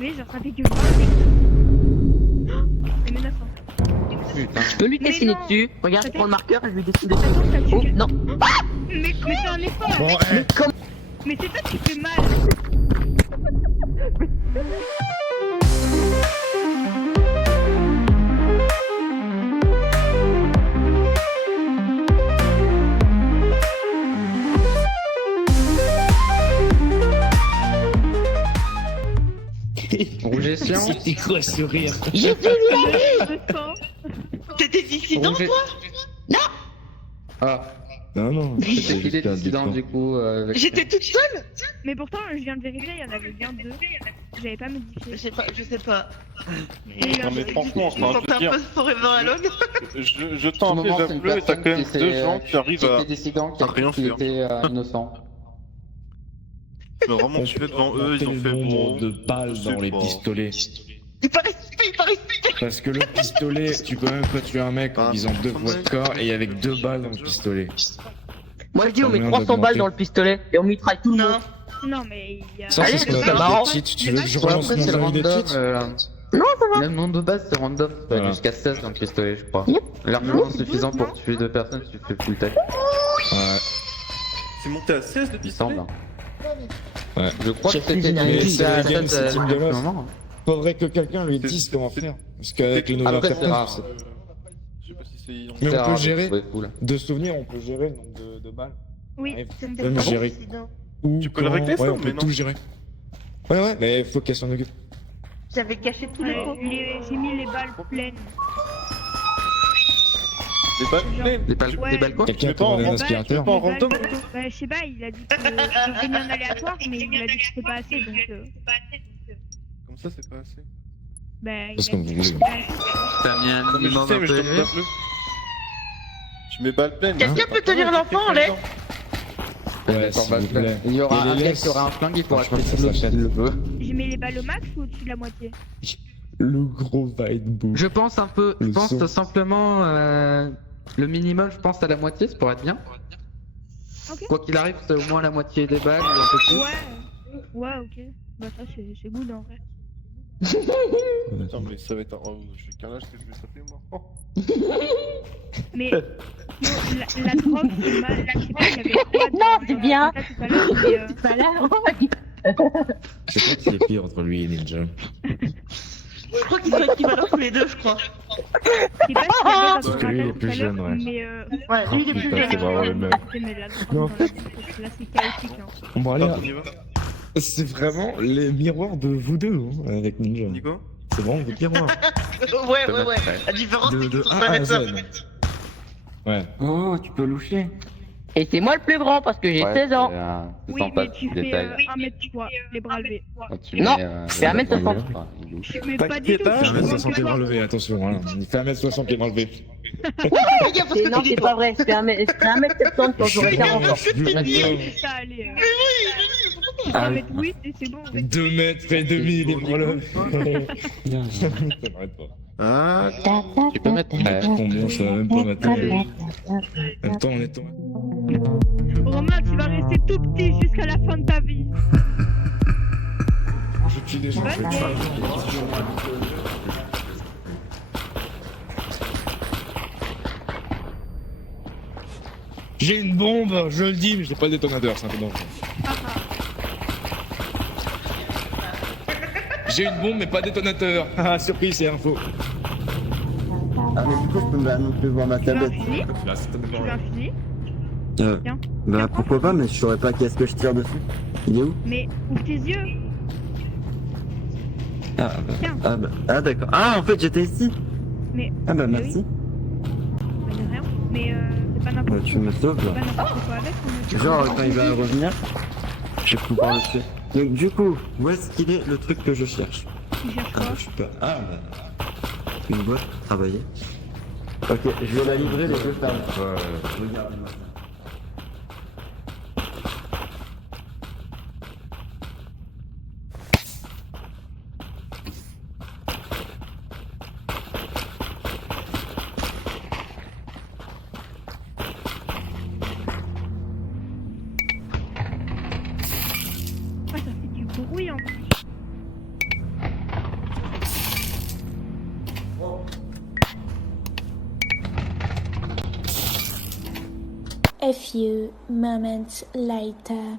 Mais genre ça fait que 20. C'est menaçant. Putain. Je peux lui Mais dessiner non. dessus. Regarde, je prends le marqueur et je lui dessine dessus. Attends, ça tue Oh que- non. Mais fais un effort. Bon, Mais comment? Mais c'est toi qui fais mal. Rouge et cyan. c'était quoi ce rire? J'ai fait Je sens. T'étais dissident, Rouge et- toi? Ah, Non, non. c'était qui les juste un dissidents dicton. du coup avec... J'étais toute seule? Mais pourtant, je viens de vérifier, il y en avait bien 2. J'avais pas modifié. Je sais pas. Non mais franchement, Je me enfin, je sentais veux un dire, peu forever alone. je tends un Au peu moment, la c'est une bleue et t'as personne quand même qui deux s'est- gens qui arrivent qui à était dissident, qui, à rien qui faire. était innocent. me vraiment tuer devant eux, ils ont fait le nombre bon. de balles je sais dans les pas. pistolets. Il paraît stupide. Parce que le pistolet, tu peux même pas tuer un mec en Ah, visant 2 quand fois de même. corps et avec 2 balles dans le pistolet. Moi je dis on met Combien 300 balles d'augmenter dans le pistolet et on mitraille tout le monde. Non. Non, mais il y a. Ça, Allez, c'est ce qu'on c'est appelle marrant. des cheats. Tu veux que je Ouais, Ouais, relance après mon c'est avis des random. cheats Non, ça va. Le nombre de base c'est random, ça peut aller Voilà. jusqu'à 16 dans le pistolet je crois. Yep. Largement Non, c'est suffisant 12, pour non tuer 2 personnes si tu fais full tech, Ouais. C'est monté à 16 le il pistolet. semble. Ouais. Je crois que J'ai plus c'était de Mais idée. c'est la game, à c'est Team un Delos. moment. Faudrait que quelqu'un lui C'est- dise comment c'est- faire. Parce qu'avec les nouvelles Après c'est interfaces, rare. Je sais pas si c'est. Mais C'est on peut rare de gérer. trouver full. de souvenirs, on peut gérer le nombre de balles. Oui, Ouais, c'est même bon. gérer. Ou Tu peux le quand- régler, ça, ouais, on mais peut non. tout gérer. Ouais, mais faut qu'elle s'en occupe. J'avais caché tous les Ouais, pots. j'ai mis les balles pleines. Des balles pleines. Ouais. Des balles quoi Quelqu'un mets peut pas en prendre un random, aspirateur. tu mets pas en Les balles- random. Bah, je sais pas, il a dit que j'ai mis en aléatoire, mais il a dit que c'était pas assez, donc. Comme ça, c'est pas assez. Bah, Parce il a qu'on dit voulait. que c'était pas assez. T'as mis un Non, mais je minimum sais, un mais je peu te élevé. pas bleu. Tu mets balles pleines. Quelqu'un peut tenir l'enfant, Alex? Ouais, D'accord, s'il balle vous pleine. plaît. Il y aura Et un les gars laisse. qui aura un flingue, il pourra Franchement, tuer ça tout l'autre s'achète. s'il le veut. Je mets les balles au max ou au-dessus de la moitié? Le gros vibe boom. Je pense un peu, je Le pense son. simplement le minimum, je pense à la moitié, ça pourrait être bien. Ok. Quoi qu'il arrive, c'est au moins la moitié des balles ou un peu plus. Ouais. Ouais, ok. Bah, ça, c'est good en vrai. Attends, mais ça va être un. Oh, je suis carrelage que je vais taper moi. Oh. Mais la drogue, c'est mal. Je sais pas, il y avait quoi Non, dans- c'est dans bien. ça tout à l'heure, mais, Voilà. C'est quoi qui est pire entre lui et Ninja? Je crois qu'ils sont équivalents tous les deux, je crois. je sais pas si il y avait Sauf dans que lui, il est tout plus à l'heure, jeune, ouais. Mais Ouais, lui il est plus putain, jeune. c'est vraiment le même. Mais la drogue Mais en dans la vie, parce que là, c'est chaotique. Hein. Bon, allez, Attends, on y va. c'est vraiment les miroirs de vous deux hein, avec Ninja. Nico. C'est vraiment des miroirs. Ouais. La différence, c'est De qu'ils sont 1 à 5 Z. Ouais. Oh, tu peux loucher. Et c'est moi le plus grand parce que j'ai 16 ans. C'est Oui, sympa mais tu ce fais détail. 1m3, les bras levés. Tu Non, mets, c'est 1m60. il louche. Mais pas du T'inquiète, tout. hein, Il fait je vois 1m60 que les bras toi. levés, attention. Hein. Il fait 1m60 les bras levés. Non, c'est pas vrai. C'est 1m70 quand j'aurai 40 ans. C'est ça, allez. Ah oui. 1m8 et c'est bon. 2 mètres et demi les bras levés. Ça m'arrête pas. Ah, Tu peux mettre prêt. Combien ça va même pas m'atteindre. En même temps, on est Romain, tu vas rester tout petit jusqu'à la fin de ta vie. Je tue des gens. Bonne game. J'ai une bombe, je le dis, mais j'ai pas le détonateur, c'est un peu dangereux. J'ai une bombe, mais pas de détonateur. Ah, surprise, c'est info. Ah mais du coup je peux non plus voir ma Tu veux un tablette. fusil? Tu veux un fusil? Tiens. Bah pourquoi pas mais je saurais pas qu'est-ce que je tire dessus. Il est où? Mais ouvre tes yeux. Ah Tiens. ah d'accord. Ah en fait j'étais ici. Mais. Ah bah mais merci. Oui. De rien. Mais c'est pas Bah, n'importe tu me sauves c'est là. pas n'importe quoi avec. on est- Genre quand il va revenir, je vais pouvoir le tuer. Donc du coup, où est-ce qu'il est le truc que je cherche? Tu cherches Ah quoi? je suis pas. Ah bah. Une boîte, travailler. Ok, je vais la livrer les deux fermes. Regarde-moi. Ah, ça fait du bruit en plus. A few moments later.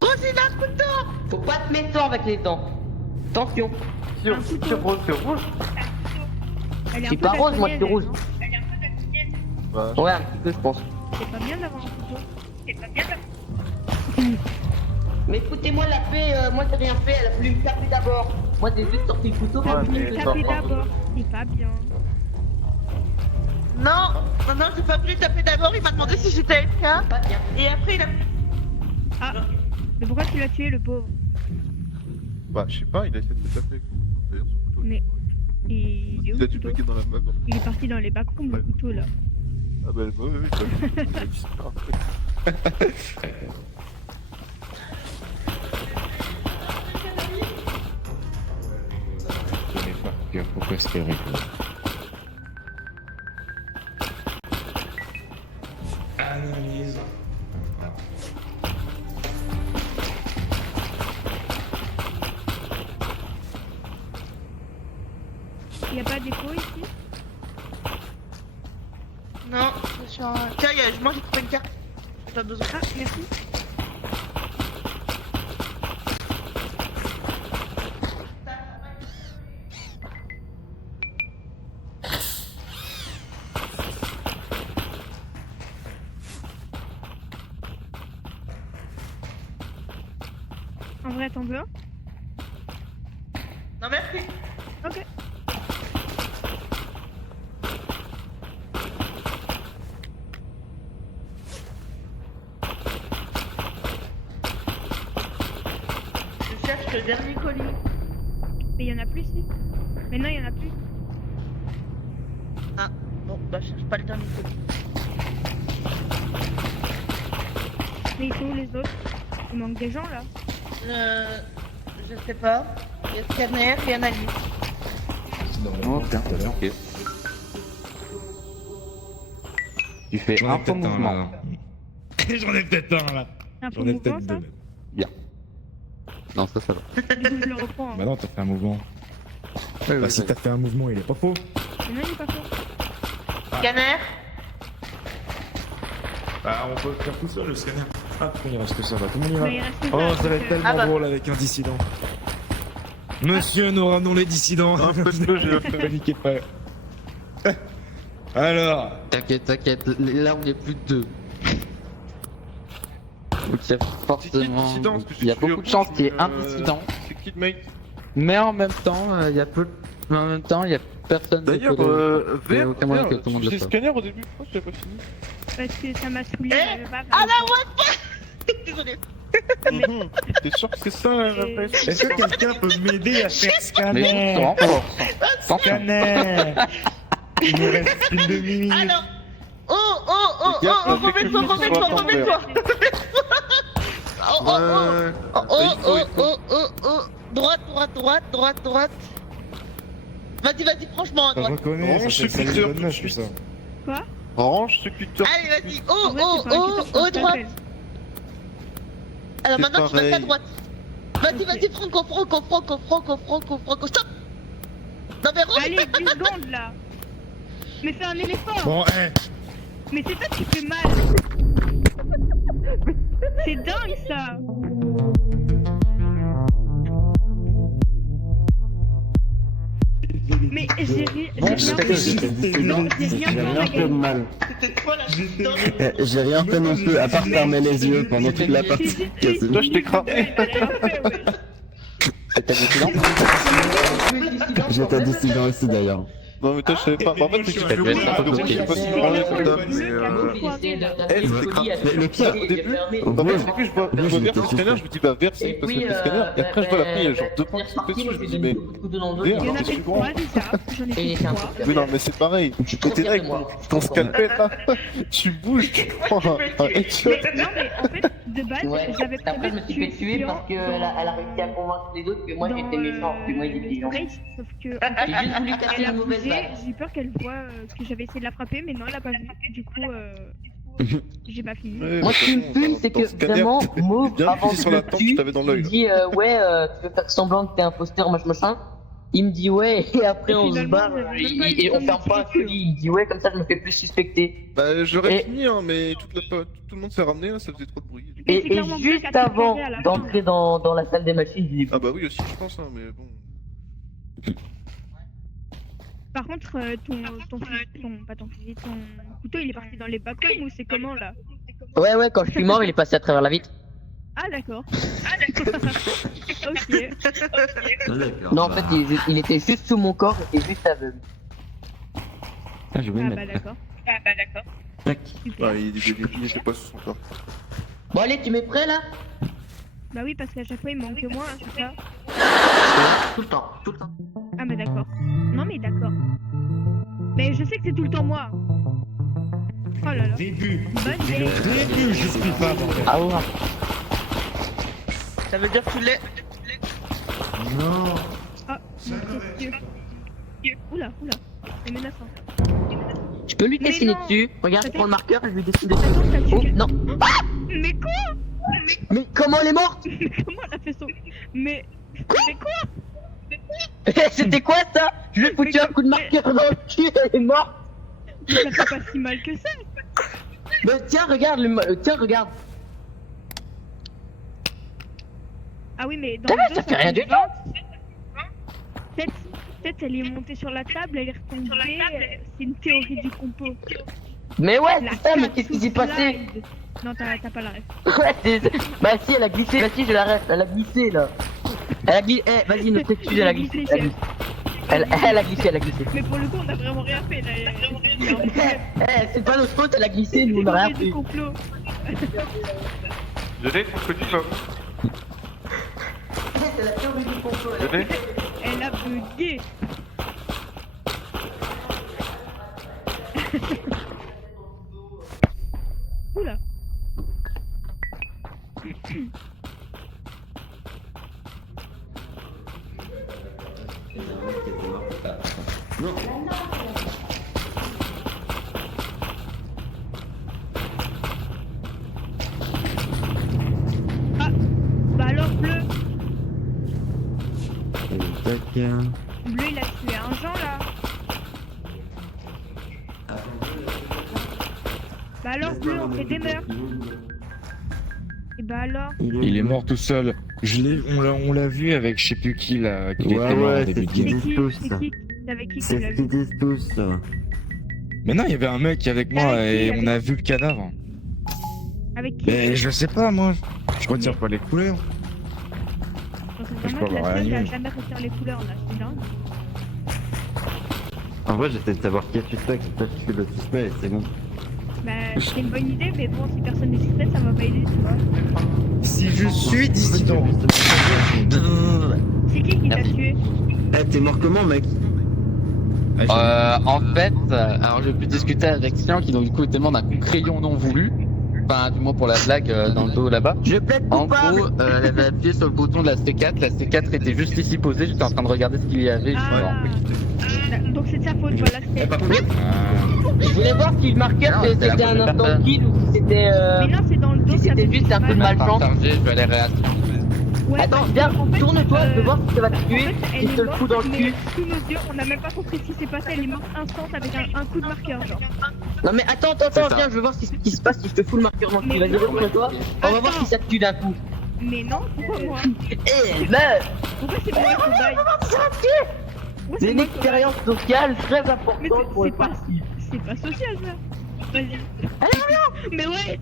Rosine, un couteau! Faut pas te mettre avec les dents. Attention. Un couteau. rose, c'est rouge. Elle est un C'est peu pas rose, moi, daltonienne, c'est rouge. elle, non? Elle est un peu daltonienne. Bah, Ouais, un petit peu, je pense. C'est pas bien d'avoir un couteau. C'est pas bien d'avoir. Mais écoutez-moi la paix, moi j'ai rien fait, elle a voulu me taper d'abord. Moi j'ai juste sorti le couteau. T'as Ouais, voulu mais me attends, taper attends. d'abord. C'est pas bien. Non, j'ai pas voulu taper d'abord, il m'a demandé si j'étais AFK. Pas bien. Et après, il a. Ah. Mais pourquoi tu l'as tué, le pauvre? Bah, je sais pas, il a essayé de me taper. D'ailleurs, ce couteau. Mais- Il est où Il le a dû couteau? bloquer dans la map. Il est parti dans les backrooms, le couteau, là. Ah bah, oui, il a disparu après. Je n'ai pas cœur, pourquoi espérer que... Analyse. Y a pas d'écho ici? Non, je suis en. Tiens, moi j'ai trouvé une carte. J'ai pas besoin. Ah, merci. En vrai, t'en veux un? Non, merci. Ok. Je cherche le dernier colis. Mais y en a plus ici. Mais non, y en a plus. Ah, bon, bah, je cherche pas le dernier colis. Mais ils sont où les autres? Il manque des gens là. Je sais pas. Il y a Scanner et Analyse. Oh, tiens, ok. Tu fais J'en un ai faux peut-être un mouvement. là. J'en ai peut-être un là. Un faux J'en ai mouvement, peut-être ça? deux. Non, ça va. Du coup, je le reprends. Bah non, t'as fait un mouvement. Oui, Bah si t'as fait un mouvement, il est pas faux. Mais non, il est pas faux. Scanner. Ah, on peut le faire tout seul le scanner. Ah, pourquoi il reste que ça là? Tout le monde y va. Mais il reste que Oh, ça, ça va donc, être tellement Ah bah. drôle avec un dissident. Monsieur, nous ramenons les dissidents. Un peu de jeu, Ne paniquez pas. Alors, T'inquiète, t'inquiète. Là, on est plus de deux. Donc, il y a forcément. Il y a beaucoup de chances qu'il y ait un dissident. C'est qui le mec? Mais en même temps, il y a peu. Mais en même temps, il y a personne. de D'ailleurs, collé. Il y a VR, aucun moyen que tout le monde le j'ai fasse. scanner au début, pourquoi tu l'as pas fini? Parce que ça m'a saoulé. Eh, j'avais pas Ah vraiment- la what? Désolé. T'es sûr que c'est ça la Et- est-ce que quelqu'un peut m'aider à faire Mais scanner? sans force. Sans Scanner. Il nous reste une demi-minute. Alors. Remets-toi. Droite. Vas-y, franchement, à Je droite. reconnais, ça Range fait ce ça les cutter bonnes tout de meufs, suite. ça. Quoi? Range ce cutter. Allez, vas-y. En vrai, c'est pas un tuteur qu'on Droite. s'appelle. Alors C'est maintenant, tu vas à pareil. droite. Vas-y, Franco. Stop. Non, mais Allez, 10 secondes là. Mais fais un effort. Bon, Mais c'est toi qui fais mal. C'est dingue ça. Mais j'ai Bon, rien c'était fait. Non, j'ai rien J'ai fait, rien la fait de gueule. mal. C'était toi la J'ai rien fait non plus, à part fermer les yeux pendant toute la partie. Toi, je t'ai cramé. C'était dissident. J'étais dissident aussi d'ailleurs. Non, mais toi, je savais pas. En fait, c'est que T'as je dû être un peu je sais bloqué. pas si tu parlais comme ça, mais Mais le pire, au début, au en fait, moins, c'est que je vois moi, je verser m'étais le scanner, je me dis bah verser parce que le scanner, et après je vois la fille, il y a genre 2 points qui se fait dessus, je me dis mais Il y en merde, avait c'est 3 déjà. J'en ai fait 3. mais non, mais c'est pareil, tu t'es là avec ton scalpel là, tu bouges, tu prends un headshot. Non, mais en fait, de base, Ouais, j'avais après je me suis fait tuer Cyan parce qu'elle a réussi à convaincre les autres que moi j'étais méchant, que moi j'étais gentil. Grace, sauf que J'ai juste voulu casser elle a une mauvaise bougé, balle. j'ai eu peur qu'elle voit que j'avais essayé de la frapper, mais non, elle a pas vu. Du coup, j'ai pas fini. Ouais, Moi, ce qui me fume, c'est que vraiment, Mauve, bien avant appuyé de sur la le tempe, tuer, je t'avais dans il l'œil. me dit ouais, tu veux faire semblant que t'es imposteur, machin. Il me dit ouais, et après Et on se finalement, barre, j'avais même pas eu et le on temps ferme de pas un tirer colis. Il me dit ouais, comme ça je me fais plus suspecter. Bah j'aurais Et- fini hein, mais tout le monde s'est ramené là, ça faisait trop de bruit. Mais c'est Et clairement Bleu qui a juste tout avant changé à la fin. d'entrer dans la salle des machines, je dis Ah bah oui aussi je pense hein, mais bon. Par contre, ton couteau, il est parti dans les backups ou c'est comment là? ouais, quand je suis mort, il est passé à travers la vitre. Ah d'accord. Ok. Non, en fait, il était juste sous mon corps, il était juste aveugle. Ah, je vais Ah mettre. bah d'accord. Tac. Ah il était pas sous son corps. Bon, allez, tu m'es prêt là? Bah oui, parce qu'à chaque fois il me manque moi, hein, c'est ça? Tout le temps, tout le temps. Ah mais d'accord. Non mais d'accord. Mais je sais que c'est tout le temps moi. Oh là là. Début. Bonne Le idée. début, je suis pas bordel. Ah ouais. Ça veut dire que tu l'es. Non. Ah, mon Dieu. Oula, c'est menaçant. Je peux lui Mais dessiner non. dessus. Regarde, je prends le marqueur et je lui dessine Attends, dessus. t'as Oh tué. non. Mais quoi? Mais comment elle est morte? Mais comment elle a fait ça? Mais quoi? C'était quoi ça? Je lui ai foutu un coup de marqueur dans le cul, elle est morte. Mais ça fait pas si mal que ça. Mais tiens, regarde, tiens, regarde. Ah oui, mais dans Putain, le ça dos, fait rien du fait 20. Peut-être elle est montée sur la table, elle est retombée. C'est une théorie du complot. Mais ouais, La c'est ça, mais cat qu'est-ce qui s'est to passé? slide. Non, t'as pas la ref. Ouais, bah si, elle a glissé. Bah si, je la reste, elle a glissé là. Elle a glissé. Eh, vas-y, ne t'excuse, elle a glissé. Elle a glissé. Elle a glissé. Mais pour le coup, on a vraiment rien fait là. Il y a un Eh, c'est pas notre faute, elle a glissé, nous on a rien théorie du fait. complot. Je l'ai ton petit là. C'est la théorie du complot. Je l'ai. Elle a bugué. Oula. Non. Ah, bah alors bleu. Tac. Bleu, il a tué un Jean là. Bah alors bleu, on fait des meurtres. Et bah alors. Il est mort tout seul. On l'a vu avec je sais plus qui là, qui était mort Ouais, au début c'est de ce qu'ils game. disent tous. C'est avec qui C'est tu l'as ce qu'ils vu? disent tous. Mais non, il y avait un mec avec moi Avec qui, et avec on a vu le cadavre. Avec qui? Mais je sais pas moi. Je retiens pas les couleurs. Donc, je vraiment, peux la avoir seule rien à eu. jamais retenir les couleurs là, c'est dingue. En vrai, j'essaie de savoir qui a tué ça, qui a tué le suspect, et c'est bon. Bah, c'est une bonne idée, mais bon, si personne n'est suspect, ça va pas aider, tu vois. Si je suis dissident. C'est qui t'a Merci. tué? Eh, t'es mort comment, mec? En fait, alors j'ai pu discuter avec Cyan qui donc du coup était mort d'un coup de crayon non voulu. Enfin, du moins pour la blague dans le dos là-bas. Je plaide En coupable. gros, elle avait appuyé sur le bouton de la C4. La C4 était juste ici posée. J'étais en train de regarder ce qu'il y avait. Donc c'est de sa faute, voilà. Eh, par contre, Je voulais voir si le marqueur Non, c'était la c'était un première instant personne. kill ou si c'était Mais non, c'est dans le dos. si ça c'était fait juste un coup de mal. malchance. Chargé, je vais aller réagir. Ouais, Attends, parce viens, que, en fait, tourne-toi, je veux voir si ça va te En tuer. fait, elle Il est te le fout dans le morte, cul. mais sous nos yeux, on n'a même pas compris ce qui s'est passé. Elle est morte instant avec un coup de marqueur, genre. Non mais attends, C'est ça. viens, je veux voir ce qui se passe si je te fous le marqueur dans le cul. Mais Vas-y, non. retourne-toi. On va voir Attends. si ça te tue d'un coup. Mais non, pourquoi moi? Eh, meuf. Pourquoi c'est moi qui baille? Moi, C'est une moi qui aurais- expérience sociale très Mais importante pour le c'est pas, parti. c'est pas social ça. Vas-y. Mais ouais,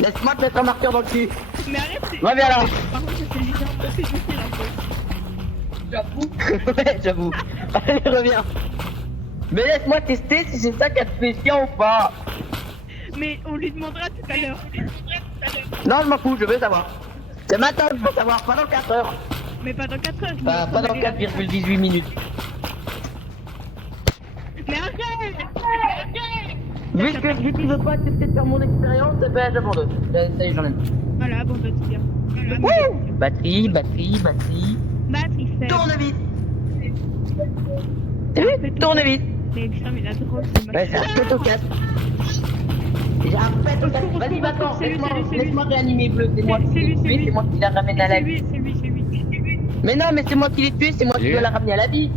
Laisse-moi te mettre un marqueur dans le cul. mais arrête. Va bien là. Par contre, ça fait littéralement que je sais là. Ouais, j'avoue. Allez, reviens. Mais laisse-moi tester si c'est ça qui a te fait chiant ou pas. Mais on lui demandera tout à l'heure. Non, je m'en fous, je veux savoir. C'est maintenant que je veux savoir, pas dans 4 heures. Mais pas dans 4 heures. Pas dans 4,18 minutes. Mais arrête. Puisque tu veux pas accepter de faire mon expérience, eh ben j'abandonne. Ça y est, j'en ai marre. Voilà, abandonne, c'est bien. Batterie. Batterie faible. Tournevis. T'as vu? Tournevis. Mais putain, mais la drogue, c'est Ouais, c'est un pète au casque. J'ai un pète au casque. Vas-y, va-t'en, C'est lui. laisse-moi réanimer Bleu. C'est moi qui l'ai tué, c'est moi qui la ramène à la vie. C'est lui. Mais non, mais c'est moi qui l'ai tué, c'est moi qui dois la ramener à la vie.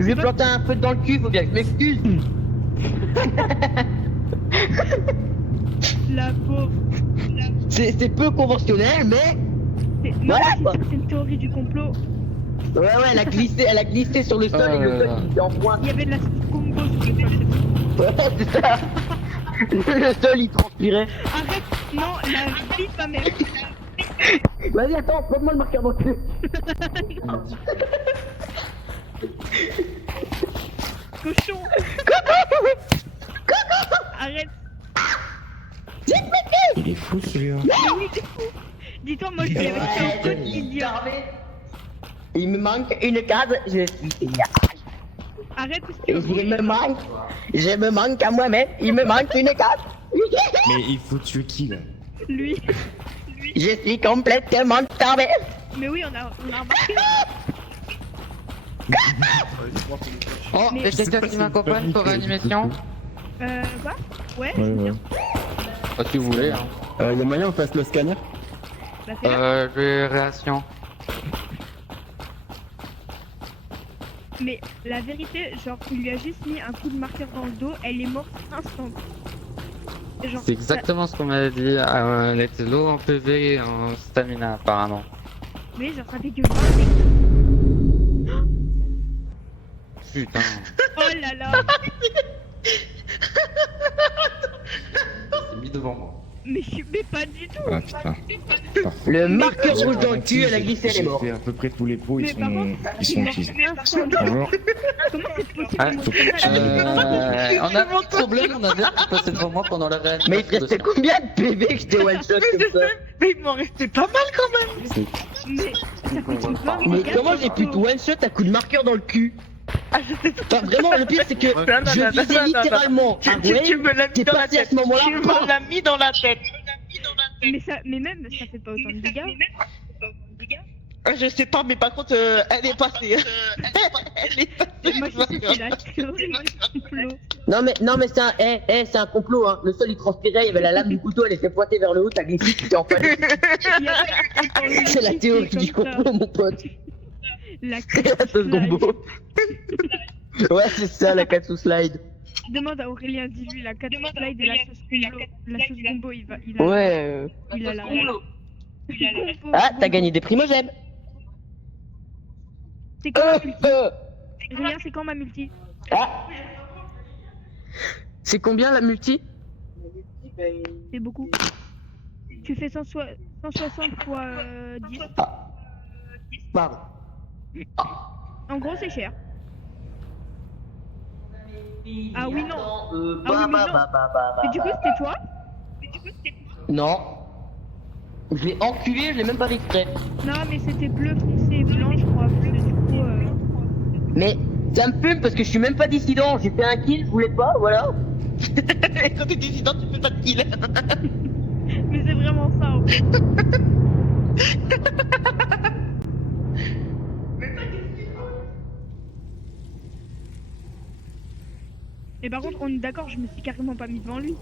Je lui ai planté un feu dans le cul, faut bien que je m'excuse. La pauvre. C'est peu conventionnel, mais Non, Voilà, c'est quoi. sûr, c'est une théorie du complot. ouais, elle a glissé sur le sol et le sol il était en point. Il y avait de la sauce combo sur le sol, c'est tout. Ouais, c'est ça. Le sol il transpirait. Arrête. Non, la vie de ma mère. Vas-y, attends, prends-moi le marqueur dans le cul. Cochon. Arrête. Il est fou celui-là. Mais oui, c'est fou. Dis-toi, moi, je lui avais fait un code idiot. Il me manque une case, je suis génial. Arrête, parce Et que... je me manque à moi-même, il me manque une case. Mais il faut tuer qui là? Lui. Je suis complètement tombé. Mais oui, on a remarqué. Oh, Mais- et quelqu'un qui m'accompagne pour réanimation? Quoi? Ouais, je veux bien. Bah, si vous voulez, hein. Il y a moyen on fasse le scanner? Bah, c'est là. Je vais réaction. Mais la vérité, genre, il lui a juste mis un coup de marqueur dans le dos, elle est morte instant. Genre, C'est exactement ce qu'on m'avait dit. Elle était low en PV et en stamina, apparemment. Mais genre, ça fait que 20 secondes. Putain. Oh là là. C'est mis devant moi. Mais pas du tout. Ah putain. Le marqueur rouge dans le cul, elle a glissé, elle est J'ai morte. fait à peu près tous les pots, Mais par contre, ils sont utile. instant. Bonjour. Comment c'est possible Ah, de montrer ça On a un problème, on avait qui passait devant moi pendant la réanimation. Mais il te restait combien de PV que j'étais one shot comme ça? Mais il m'en restait pas mal quand même. Mais ça fait une fois, Mais les gars, comment c'est j'ai pu te faux. one shot à coup de marqueur dans le cul? Ah, je sais pas. Enfin, vraiment, le pire c'est que Non, non, je non, visais non, non, littéralement Tu un me l'as mis t'es dans la passé à tête. ce moment-là. Tu me l'as mis dans la tête. Mais même, ça fait pas autant de dégâts. Je sais pas, mais par contre, elle est passée. Elle est passée. Moi, je sais que c'est la théorie du complot. Non mais c'est un, c'est un complot hein. Le sol il transpirait, il y avait la lame du couteau, elle était pointée vers le haut, t'as glissé, tu t'es enfalé. Il y a- C'est la théorie du comme ça. complot mon pote. La C'est la sauce gombo. Ouais c'est ça la 4 sous slide. Demande à Aurélien, dis-lui, la 4 slide et la sauce combo. La sauce gombo, il a Ouais. il a la Ah t'as gagné des primogènes. C'est quand ma multi Aurélien, c'est quand ma multi Ah. C'est combien la multi? C'est beaucoup. Tu fais 160 fois 10. Pardon. En gros, c'est cher. Ah oui, non. Ah oui, mais non. Mais du coup, c'était toi Non. Je l'ai enculé, je l'ai même pas fait exprès. Non, mais c'était bleu foncé et blanc, je crois. Parce que du coup, Mais ça me fume parce que je suis même pas dissident. J'ai fait un kill, je voulais pas, voilà. Quand t'es dissident, tu fais pas de kill. mais c'est vraiment ça. En fait. Et par contre, on est d'accord, je me suis carrément pas mis devant lui.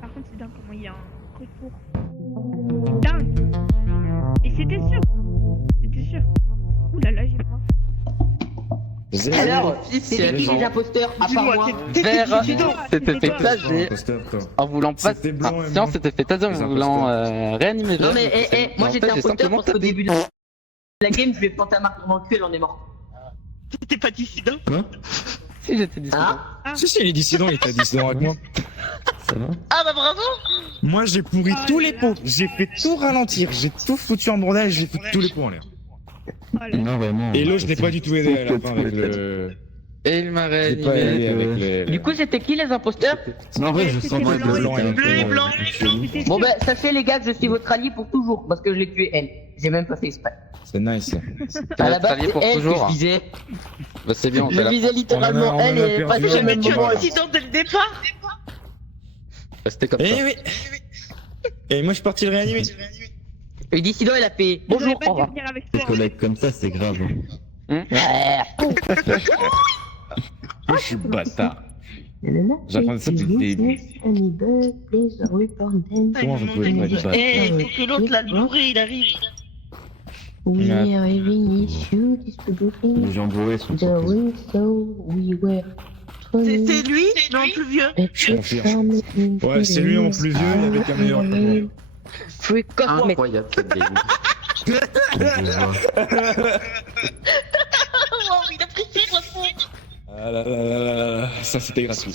Par contre, c'est dingue comment il y a un retour. C'est dingue. Et c'était sûr. C'était sûr. Ouh là là, j'ai peur. Alors, c'était qui officiellement les imposteurs à part Dis-moi, moi? Vert Dis-moi, s'était fait c'était toi. taser Imposteur, toi. en voulant pas. C'était blanc et Science blanc. s'était fait taser en Les voulant réanimer Non Vert. mais moi En j'étais fait, j'ai imposteur simplement parce qu'au tapé. début de la game, je lui ai planté un marqueur dans le cul, elle en est morte. T'étais pas dissident? Si j'étais dissident. Hein? Si, il est dissident, il était dissident avec moi. Ça va? Ah bah bravo! Moi, j'ai pourri Oh tous là les là. pots. J'ai fait tout ralentir. J'ai tout foutu en bordel. J'ai foutu tous les pots en l'air. Oh là là. Non, vraiment. Et l'eau, je n'ai pas du tout aidé à la fin avec le. Et il m'a J'ai pas réanimé. aidé avec les. Du coup, c'était qui les imposteurs? Non, en vrai, je C'était sens blanc que et blanc, bleu et blanc. C'était Bon sûr. bah, sachez les gars que je suis votre allié pour toujours parce que je l'ai tué elle. J'ai même pas fait exprès. C'est nice. À la Notre base, allié c'est pour elle que toujours. je visais. Bah, c'est bien, on Je t'a la- visais littéralement on en a elle et perdu pas un, j'ai Jamais même tu es pas. dissident dès le départ? C'était comme ça. Eh oui. Et moi, je suis parti le réanimer. Le dissident il a fait J'aurais bonjour, pas au dû revoir. venir avec Tes toi. collègues comme ça, c'est grave. Ouais. Je suis bâtard. J'apprends ça depuis le début. Comment je pouvais pas être bâtard? Eh, faut que l'autre là, le bourré, il arrive. We Ouais. are having issues distributing Les gens bourrés sont the surpris. ring, so we were C'est lui, non plus vieux. confirme. Ouais, c'est lui en plus vieux et avec un meilleur pouvoir. Freak off, mec. Incroyable cette game. Je vois. Wow, il a pris 6 points. Ah là là là là là, ça c'était gratuit.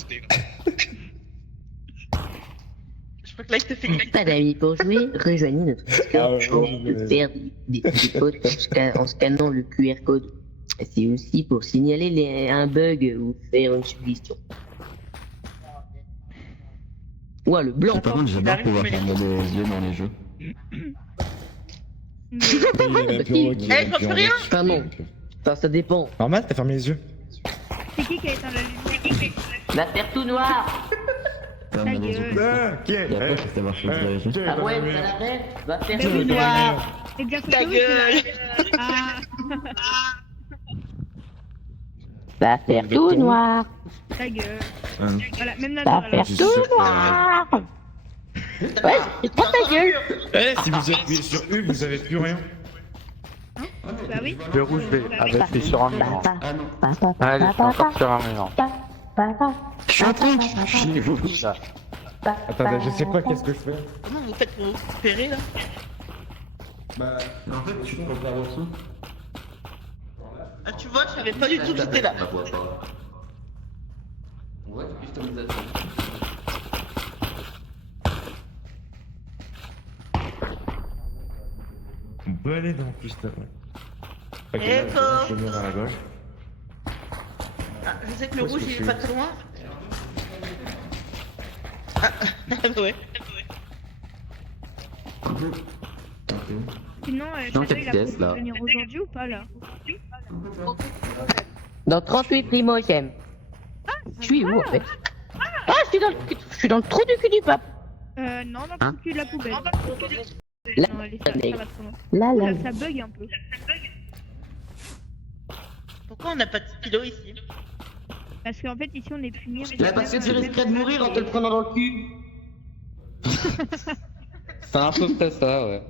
Je crois que là, il te fait une Pas d'amis pour jouer, rejoignez notre Ah Discord ouais, pour ouais. faire des potes en scannant le QR code. C'est aussi pour signaler un bug ou faire une suggestion. Ouais, le blanc. Et par contre, j'adore pouvoir fermer les yeux dans les jeux. Eh, je peux rien. Enfin non. Enfin, ça dépend. Normal, t'as fermé les yeux. C'est qui a éteint la lumière? Va faire tout noir. Ferme les yeux. Ok. Et après, faut savoir choisir les jeux. Ah ouais, ça l'arrête. Va faire Mais tout oui, noir. C'est bien Ta photo, oui, gueule. c'est là. Ah, Va faire tout noir. ta gueule. Hein. Voilà, même la Va alors. faire tout noir. Ouais, c'est pas ta gueule. Eh, si vous appuyez sur U, vous avez plus rien. Bah oui. Le rouge V. Ah bah c'est sur un mur. Ah non. Ah, elle est encore sur un mur. Je suis en train de chier, vous. Attendez, je sais pas qu'est-ce que je fais. Comment vous faites pour vous repérer là? Bah, en fait, tu peux faire aussi. Ah, tu vois, je savais pas du tout que c'était là. Ouais, customisation. On peut aller dans plus tard. Ok, Eh, là, toi. je vais venir à la gauche. Ah, je sais que le Où est-ce rouge que il je est pas suis trop loin. Ah, ouais. Sinon, Non, Shadow, il a quelle pièce, prévu de là venir aujourd'hui ou pas là? Dans 38 primo, j'aime. Je suis où en fait? Ah, je suis dans le trou du cul du pape. Non, dans Hein le cul de la poubelle. Là, Non, allez, ça va trop loin. Là, Oula, là. ça bug un peu. Pourquoi on n'a pas de stylo ici? Parce qu'en fait, ici, on est puni. Là, parce que tu risquerais de mourir en te le prenant dans le cul. C'est à peu près ça, ouais.